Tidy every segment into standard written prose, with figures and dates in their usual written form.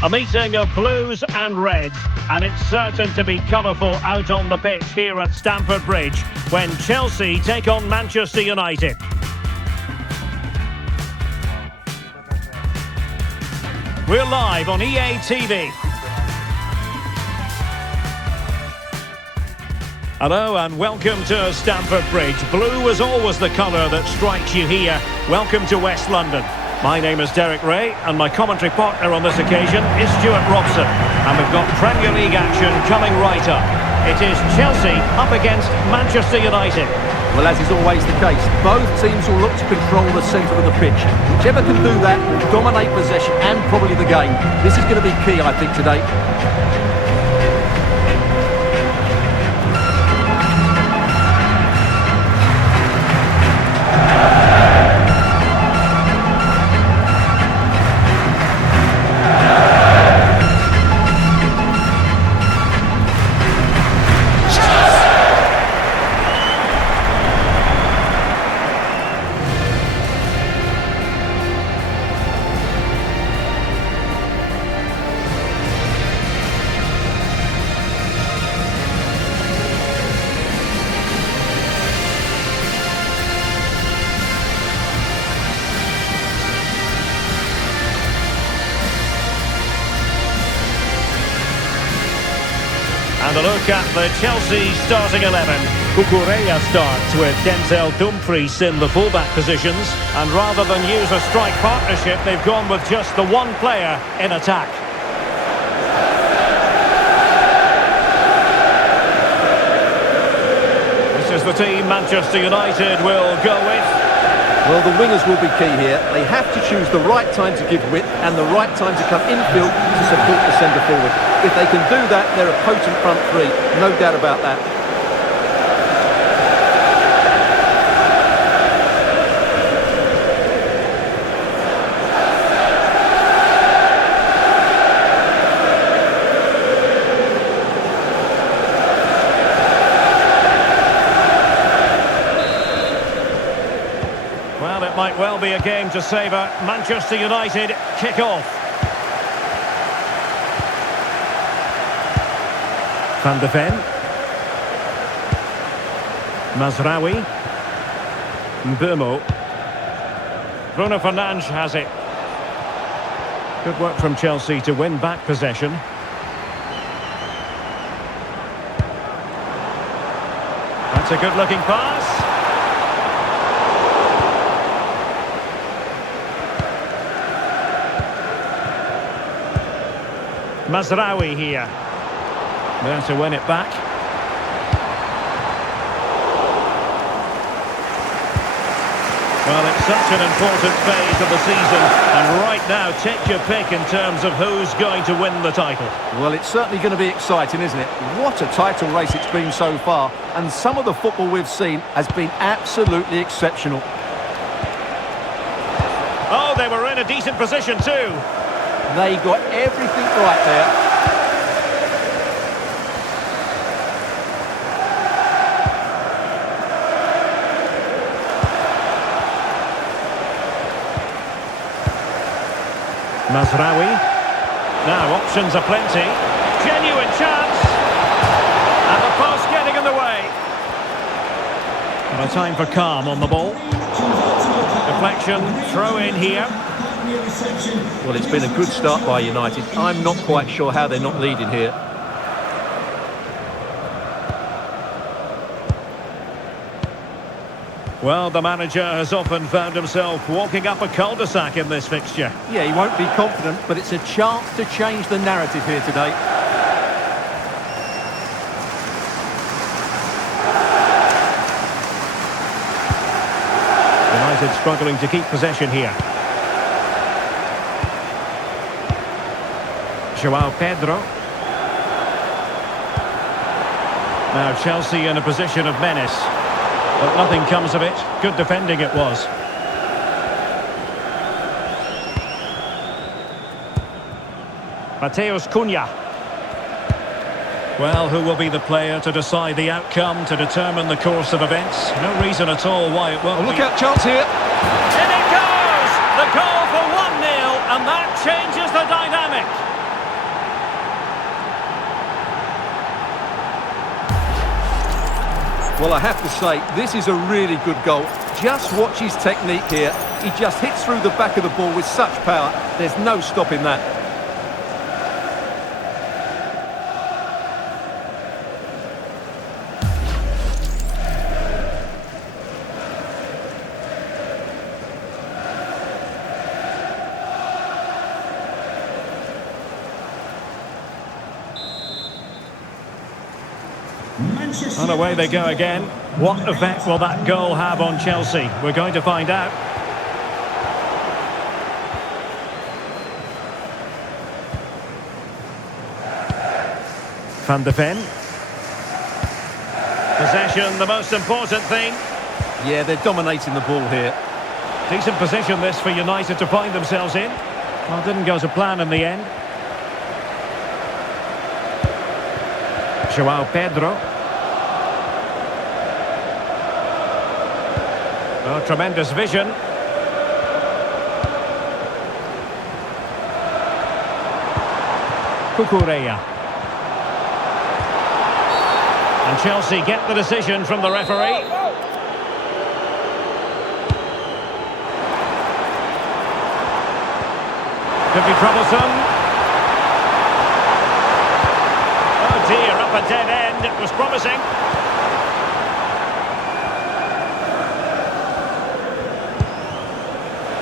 A meeting of blues and reds, and it's certain to be colourful out on the pitch here at Stamford Bridge when Chelsea take on Manchester United. We're live on EA TV. Hello and welcome to Stamford Bridge. Blue is always the colour that strikes you here. Welcome to West London. My name is Derek Ray and my commentary partner on this occasion is Stuart Robson. And we've got Premier League action coming right up. It is Chelsea up against Manchester United. Well, as is always the case, both teams will look to control the centre of the pitch. Whichever can do that will dominate possession and probably the game. This is going to be key, I think, today. And a look at the Chelsea starting 11. Cucurella starts with Denzel Dumfries in the fullback positions. And rather than use a strike partnership, they've gone with just the one player in attack. This is the team Manchester United will go with. Well, the wingers will be key here. They have to choose the right time to give width and the right time to come infield to support the centre forward. If they can do that, they're a potent front three. No doubt about that. Well, it might well be a game to savour. Manchester United kick off. Van de Ven. Mazraoui. Mbeumo. Bruno Fernandes has it. Good work from Chelsea to win back possession. That's a good-looking pass. Mazraoui here. There to win it back. Well, it's such an important phase of the season, and right now, take your pick in terms of who's going to win the title. Well, it's certainly going to be exciting, isn't it? What a title race it's been so far, and some of the football we've seen has been absolutely exceptional. Oh, they were in a decent position too. They got everything right there. Mazraoui. Now options are plenty. Genuine chance. And the pass getting in the way. And a time for calm on the ball. Deflection, throw in here. Well, it's been a good start by United. I'm not quite sure how they're not leading here. Well, the manager has often found himself walking up a cul-de-sac in this fixture. Yeah, he won't be confident, but it's a chance to change the narrative here today. United struggling to keep possession here. João Pedro. Now Chelsea in a position of menace. But nothing comes of it. Good defending it was. Matheus Cunha. Well, who will be the player to decide the outcome, to determine the course of events? No reason at all why it won't. Look out, chance here. In it goes! The goal for 1-0, and that changes the dynamic. Well, I have to say, this is a really good goal. Just watch his technique here. He just hits through the back of the ball with such power. There's no stopping that. And away they go again. What effect will that goal have on Chelsea? We're going to find out. Van de Ven. Possession, the most important thing. Yeah, they're dominating the ball here. Decent position this for United to find themselves in. Well, didn't go to plan in the end. João Pedro. Oh, tremendous vision. Cucurella. And Chelsea get the decision from the referee. Could be troublesome. Oh dear, up a dead end. It was promising.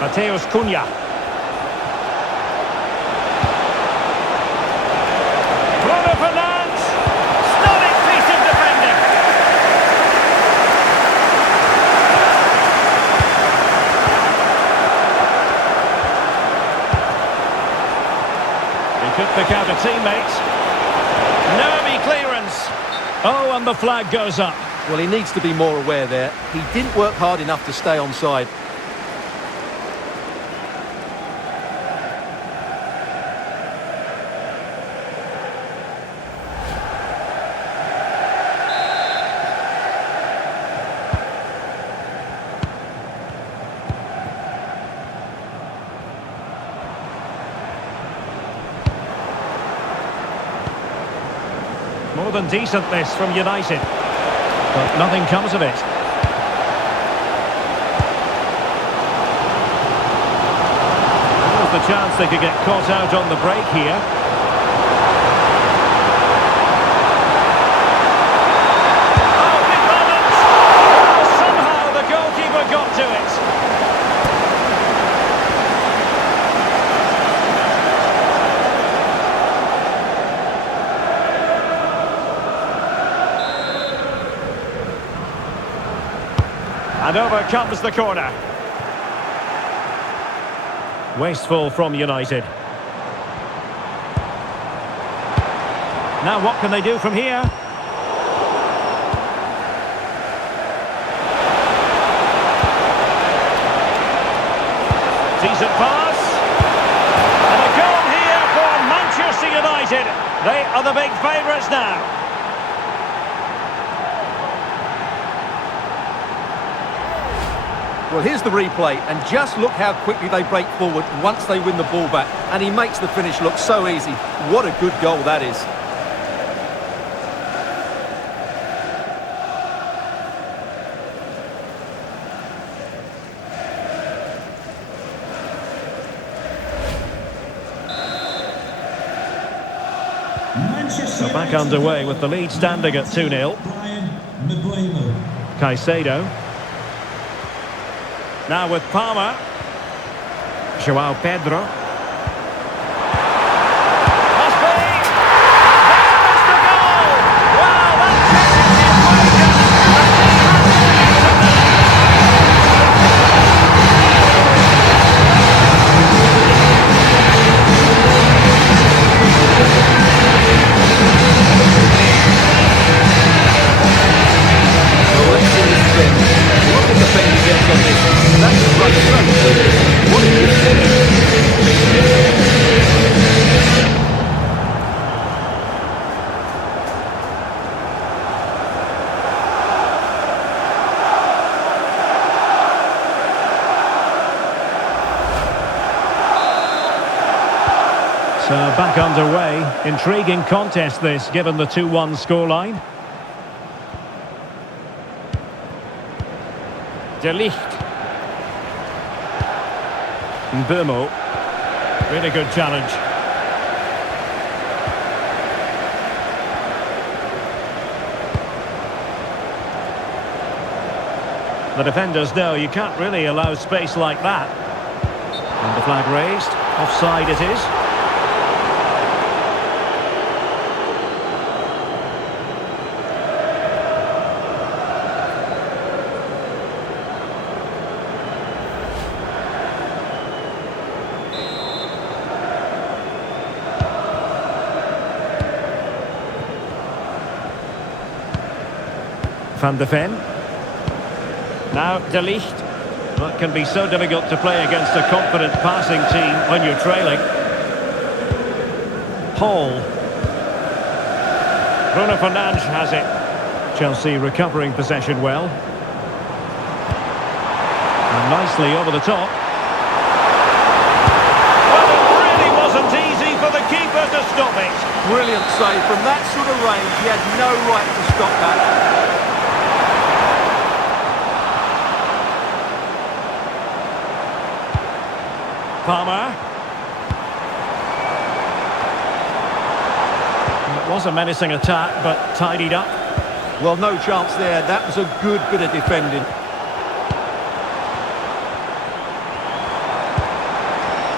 Mateus Cunha. Bruno Fernandes. Stunning piece of defending. He could pick out a teammate. Nervy clearance. Oh, and the flag goes up. Well, he needs to be more aware there. He didn't work hard enough to stay onside. More than decent this from United, but nothing comes of it. There was the chance they could get caught out on the break here. Oh, big moment! Oh, somehow the goalkeeper got to it. And over comes the corner. Wasteful from United. Now what can they do from here? Decent pass. And a goal here for Manchester United. They are the big favourites now. Well, here's the replay, and just look how quickly they break forward once they win the ball back. And he makes the finish look so easy. What a good goal that is. So back underway with the lead standing at 2-0. Caicedo. Now with Palmer. João Pedro. Must be! There is the goal! Wow, that changes the equation! Look at the thing he gets on this. That's a great stroke. What a good finish. So back underway. Intriguing contest this, given the 2-1 scoreline. De Ligt. Burmo. Really good challenge. The defenders know you can't really allow space like that. And the flag raised. Offside it is. Van de Ven. Now De Ligt. Well, it can be so difficult to play against a confident passing team when you're trailing. Hall. Bruno Fernandes has it. Chelsea recovering possession well. And nicely over the top. Well, it really wasn't easy for the keeper to stop it. Brilliant save. From that sort of range, he had no right to stop that. Palmer. It was a menacing attack, but tidied up. Well, no chance there. That was a good bit of defending.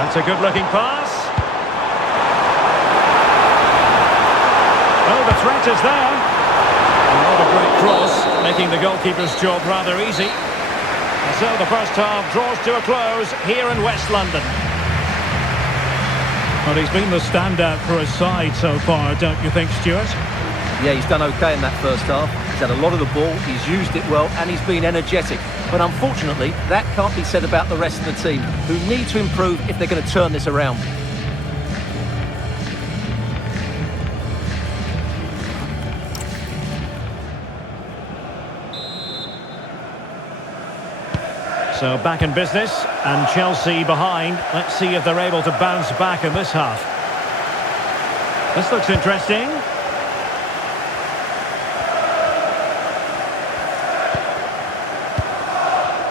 That's a good-looking pass. Oh, the threat is there. Not a great cross, making the goalkeeper's job rather easy. And so the first half draws to a close here in West London. Well, he's been the standout for his side so far, don't you think, Stuart? Yeah, he's done okay in that first half. He's had a lot of the ball, he's used it well, and he's been energetic. But unfortunately, that can't be said about the rest of the team, who need to improve if they're going to turn this around. So back in business, and Chelsea behind. Let's see if they're able to bounce back in this half. This looks interesting.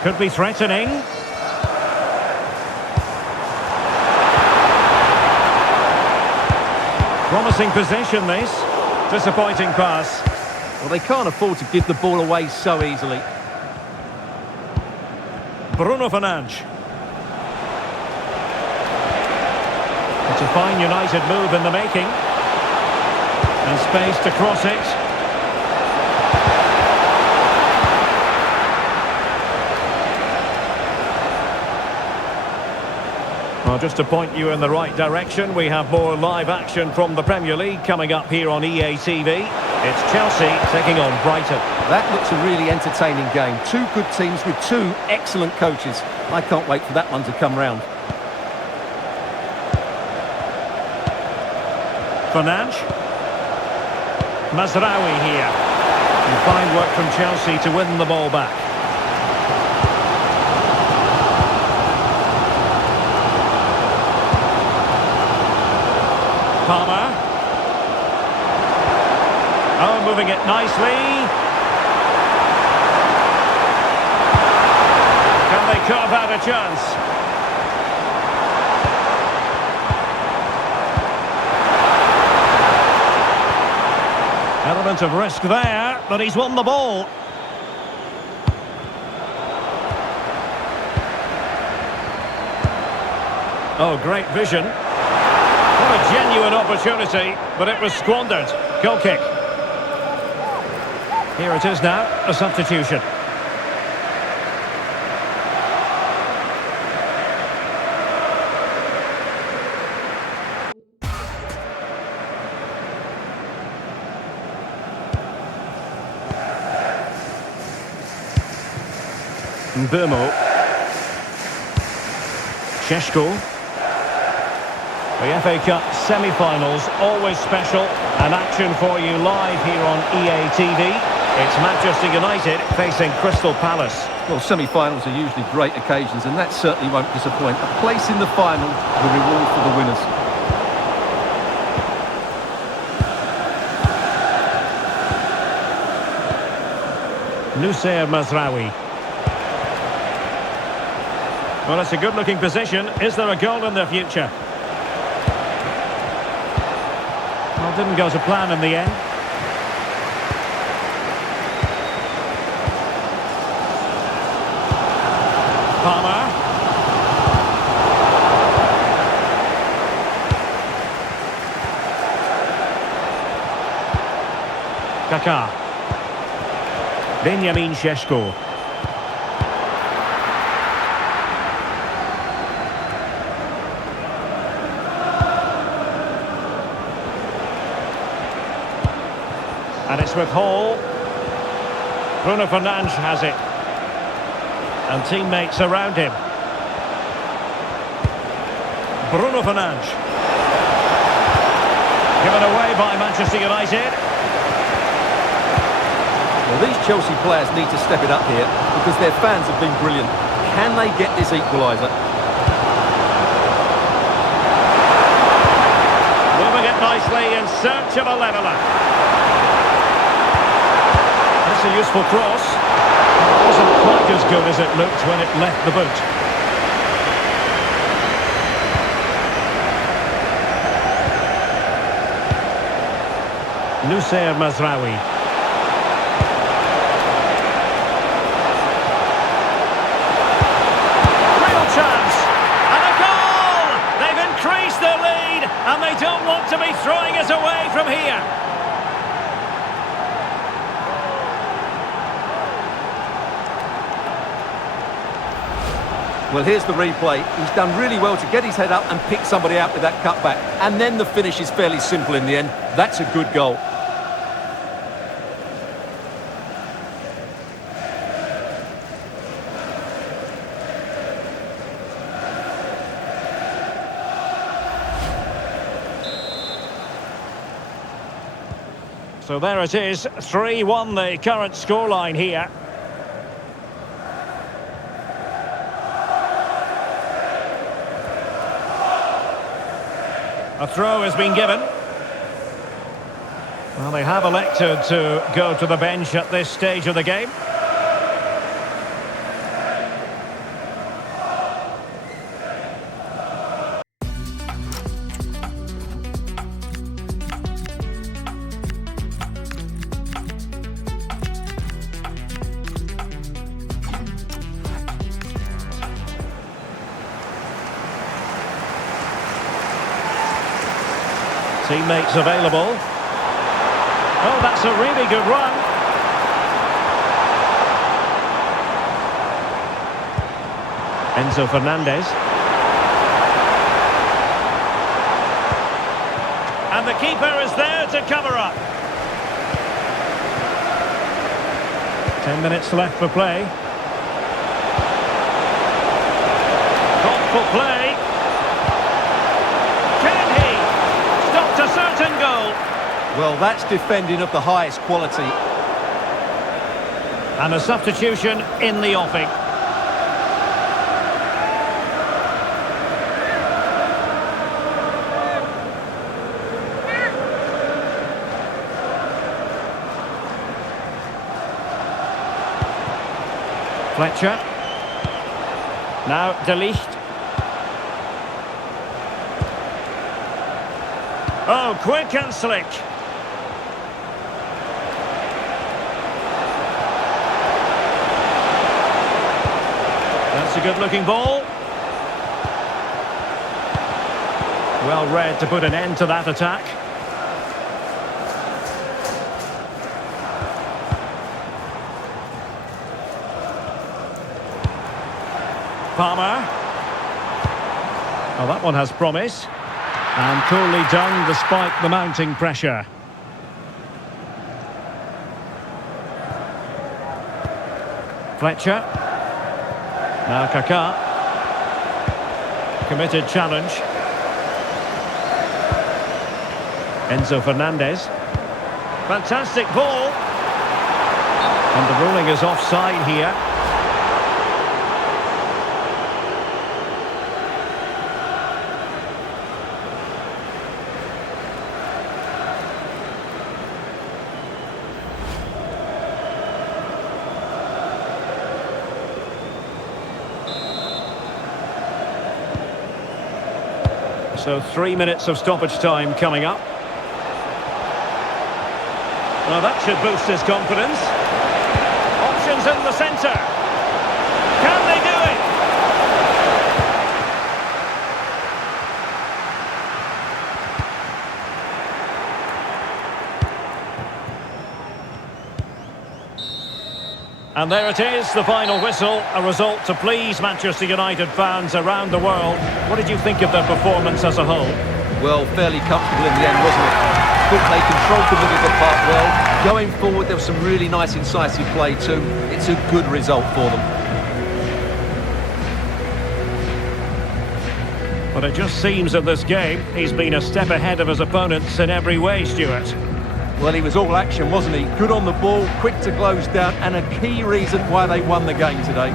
Could be threatening. Promising possession, this. Disappointing pass. Well, they can't afford to give the ball away so easily. Bruno Fernandes. It's a fine United move in the making. And space to cross it. Well, just to point you in the right direction, we have more live action from the Premier League coming up here on EA TV. It's Chelsea taking on Brighton. That looks a really entertaining game. Two good teams with two excellent coaches. I can't wait for that one to come round. Fernandes. Mazraoui here. And fine work from Chelsea to win the ball back. Palmer. Oh, moving it nicely. Can they carve out a chance? Element of risk there, but he's won the ball. Oh, great vision. What a genuine opportunity, but it was squandered. Goal kick. Here it is now, a substitution. Burmo. Sheshko. The FA Cup semi-finals, always special. An action for you live here on EA TV. It's Manchester United facing Crystal Palace. Well, semi-finals are usually great occasions, and that certainly won't disappoint. A place in the final, the reward for the winners. Noussair Mazraoui. Well, it's a good-looking position. Is there a goal in the future? Well, didn't go to plan in the end. Palmer. Kaká. Benjamin Šeško. And it's with Hall. Bruno Fernandes has it. And teammates around him. Bruno Fernandes. Given away by Manchester United. Well, these Chelsea players need to step it up here because their fans have been brilliant. Can they get this equaliser? Moving it nicely in search of a leveller. That's a useful cross. It wasn't quite as good as it looked when it left the boot. Nussair Mazraoui. Real chance! And a goal! They've increased their lead and they don't want to be throwing it away from here. Well, here's the replay. He's done really well to get his head up and pick somebody out with that cutback. And then the finish is fairly simple in the end. That's a good goal. So there it is, 3-1 the current scoreline here. A throw has been given. Well, they have elected to go to the bench at this stage of the game. Teammates available. Oh, that's a really good run. Enzo Fernandez. And the keeper is there to cover up. 10 minutes left for play. Thoughtful play. A certain goal. Well, that's defending of the highest quality. And a substitution in the offing. Fletcher. Now De Ligt. Oh, quick and slick. That's a good-looking ball. Well read to put an end to that attack. Palmer. Oh, that one has promise. And coolly done despite the mounting pressure. Fletcher. Now Kaká. Committed challenge. Enzo Fernandez. Fantastic ball. And the ruling is offside here. So 3 minutes of stoppage time coming up. Well, that should boost his confidence. Options in the centre. Can they do it? And there it is, the final whistle, a result to please Manchester United fans around the world. What did you think of their performance as a whole? Well, fairly comfortable in the end, wasn't it? Thought they controlled the middle of the park well. Going forward, there was some really nice incisive play too. It's a good result for them. But it just seems in this game, he's been a step ahead of his opponents in every way, Stuart. Well, he was all action, wasn't he? Good on the ball, quick to close down, and a key reason why they won the game today.